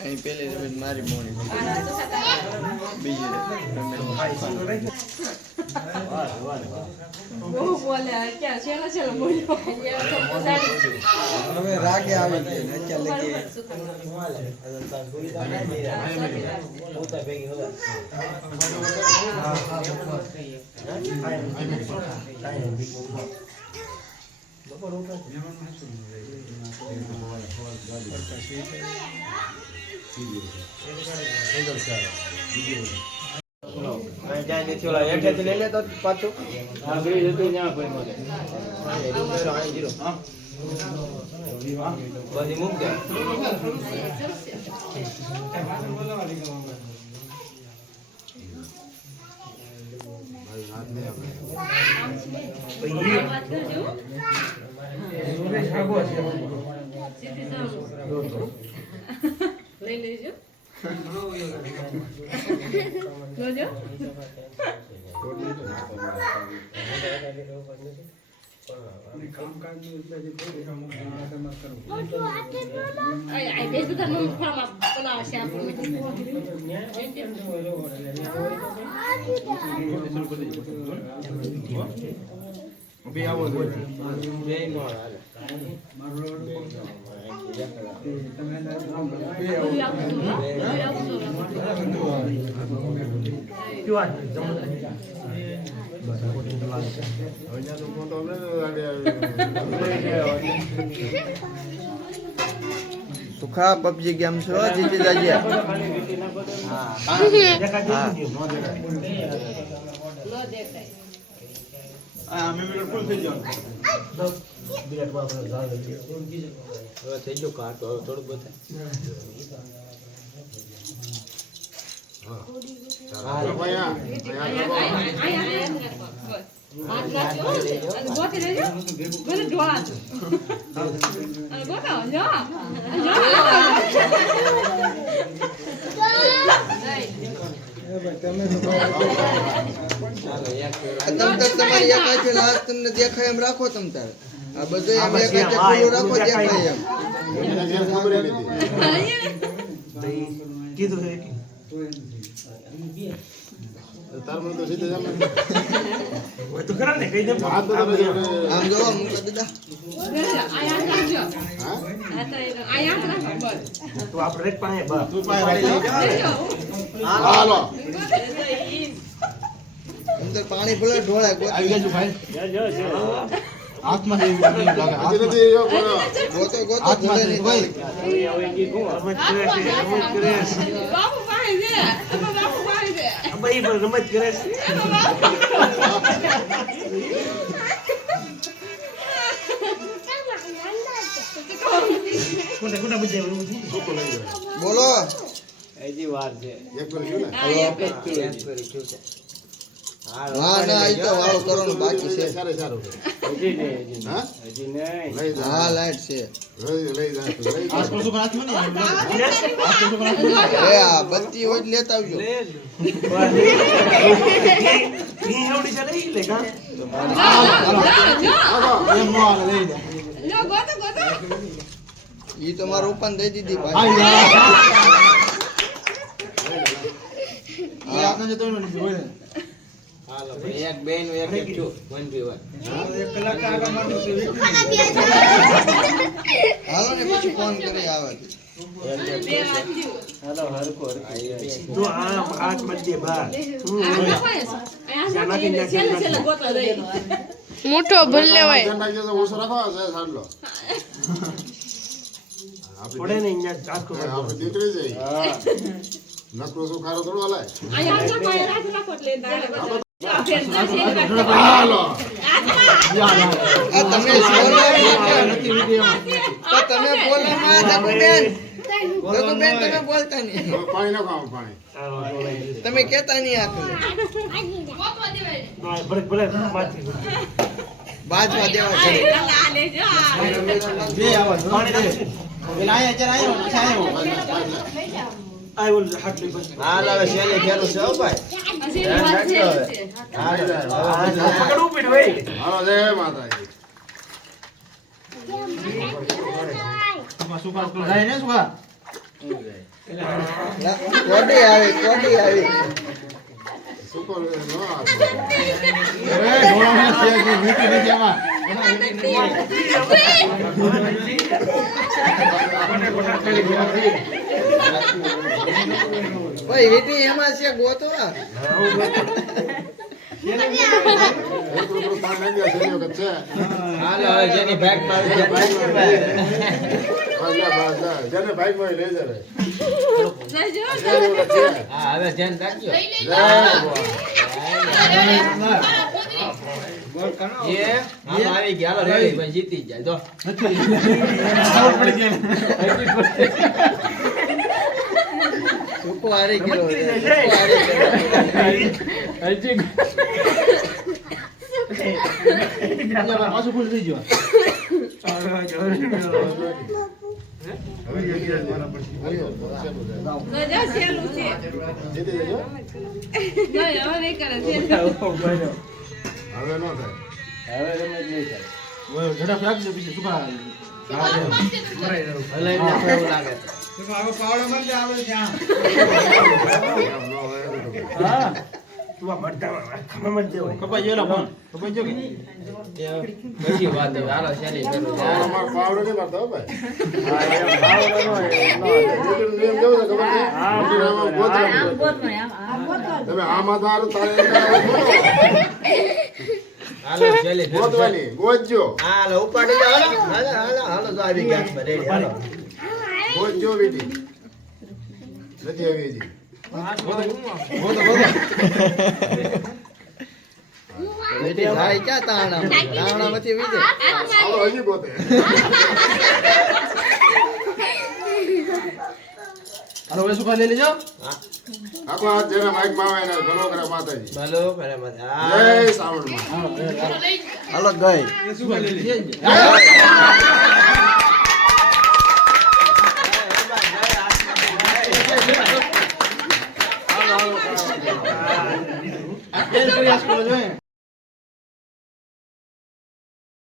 અહીં પેલી રમત મારી મોની બીજી હવે રાગે આવી લઈ લેતો પાછું બધી મૂક દે લઈ લેજો જોજો સુખા પબજી ગેમ છો જીતી જાજે થઈ ગયો કાટ થોડું બધા તમને દેખાય એમ રાખો તમ તારે આ બધું એમ રાખો દેખાય એમ કીધું તાર મને તો સીધે જમે ઓય તો કરા ને કઈ દે આમ જો મુકા દીધા આયા રાખજો હા આ તો આયા રાખો બસ તું આપણે રેટ પાએ બસ તું પાએ રાખજો હાલો અંદર પાણી ભલે ઢોળે આવી ગયું ભાઈ જો હાથમાં લઈ લાગે આજે નથી ગોતો હાથમાં નહીં ભાઈ હવે કી કો રમત કરે છે બાપુ પાએ દે બાપુ પાએ દે ભાઈ પર રમત કરે છે કોને બજે બોલો એજી વાર છે એક પર ગયો ને હાલો આપણે એક પર ગયો છે હા ના આ તો વાળો કરવાનો બાકી છે સારું હજી નહીં હા હજી નહીં હા લાઈટ છે લઈ જા આસપાસ તો હાથમાં નહીં એ આ બત્તી હોય લેતા આવજો એવડી છે નહીં લે કા એમ નો હાલે લઈ લે લો ગોતો ગોતો ઈ તો મારા ઉપન દઈ દીધી ભાઈ આ આપને જે તોય નથી હોય ને હાલો ભાઈ એક બેન એક એક છું 1v1 એક કલાક આગળ મારતો છે હાલો ને પછી ફોન કરી આવે બે વાત થયું હાલો હરકો તો આ આઠ મધ્ય બાર છેલ્લે ગોતો દઈ મોટો ભૂલ લેવાય ઓછો રાખો છે સાંડલો પડે ને અહીંયા ચાકો આપણે દીકરી છે નકરો શું ખારો થોડો હલાય અહીંયા પાસે રાખો એટલે હાલો આ તમે બોલો નથી વિડિયોમાં તો તમે બોલો માં દકુબેન દકુબેન તમે બોલતા નહીં પાણી નાખો આમાં પાણી તમે કહેતા નહીં આ ભલે ભલે માથી બાજવા દેવા છે બે આવાજ પાણી નાખો પેલા આયા અત્યારે આયો આય બોલ હાટલી બસ હાલ હવે શેલી ખેલું છે હો ભાઈ પકડવું પડ્યું ભાઈ હાલો જય માતાજી સુકા જાય ને સુકા કોડી આવી સુકો નો અરે ઢોળા છે કે મીઠી નથી આમાં ભાઈ વીટી એમાં છે ગોતવા પાણી નાખી દે છે છે હાલ હવે જેની બેગ માં જેને બાઈક માં લઈ જાય હા હવે ધ્યાન રાખજો એ આમ આવી ગયા હાલો રેડી ભાઈ જીતી જાય જો સુકો હારી ગયો પાછું ફૂલ થઈ ગયો છેલ્લું છે જીતી જજો નહીં હવે નહીં કરે હવે નો થાય ઓય ઝડપ રાખજો બીજું સુકા હલે એવું લાગે હા તું આ ભરતા ખમમ જ દેવાય કપાઈ ગયો ફોન કપાઈ ગયો કે પછી વાત હવે હાલો શેલી ખેલું છે અમાર પાવડો નહીં મારતો હો ભાઈ નિયમ કેવો છે ખબર છે તમે આમાં તારું તારે હાલો શેલી ખેલું છે ગોતવાની ગોતજો હાલો ઉપાડી જાઓ હાલો હાલો તો આવી ગયા છે રેડી હાલો ગોતજો બેટી નથી આવી હજી બેટી ભાઈ ક્યાં તાણા માંથી વીજે આવો હજી ગોતે હાલો હવે સુકા લઈ લેજો આખો હાથ જેના માઈક માં આવે ને ઘણો કરે માતાજી ભલો કરે મત જય સાવણ માં હાલો ગઈ સુકા લઈ લેજો હાલો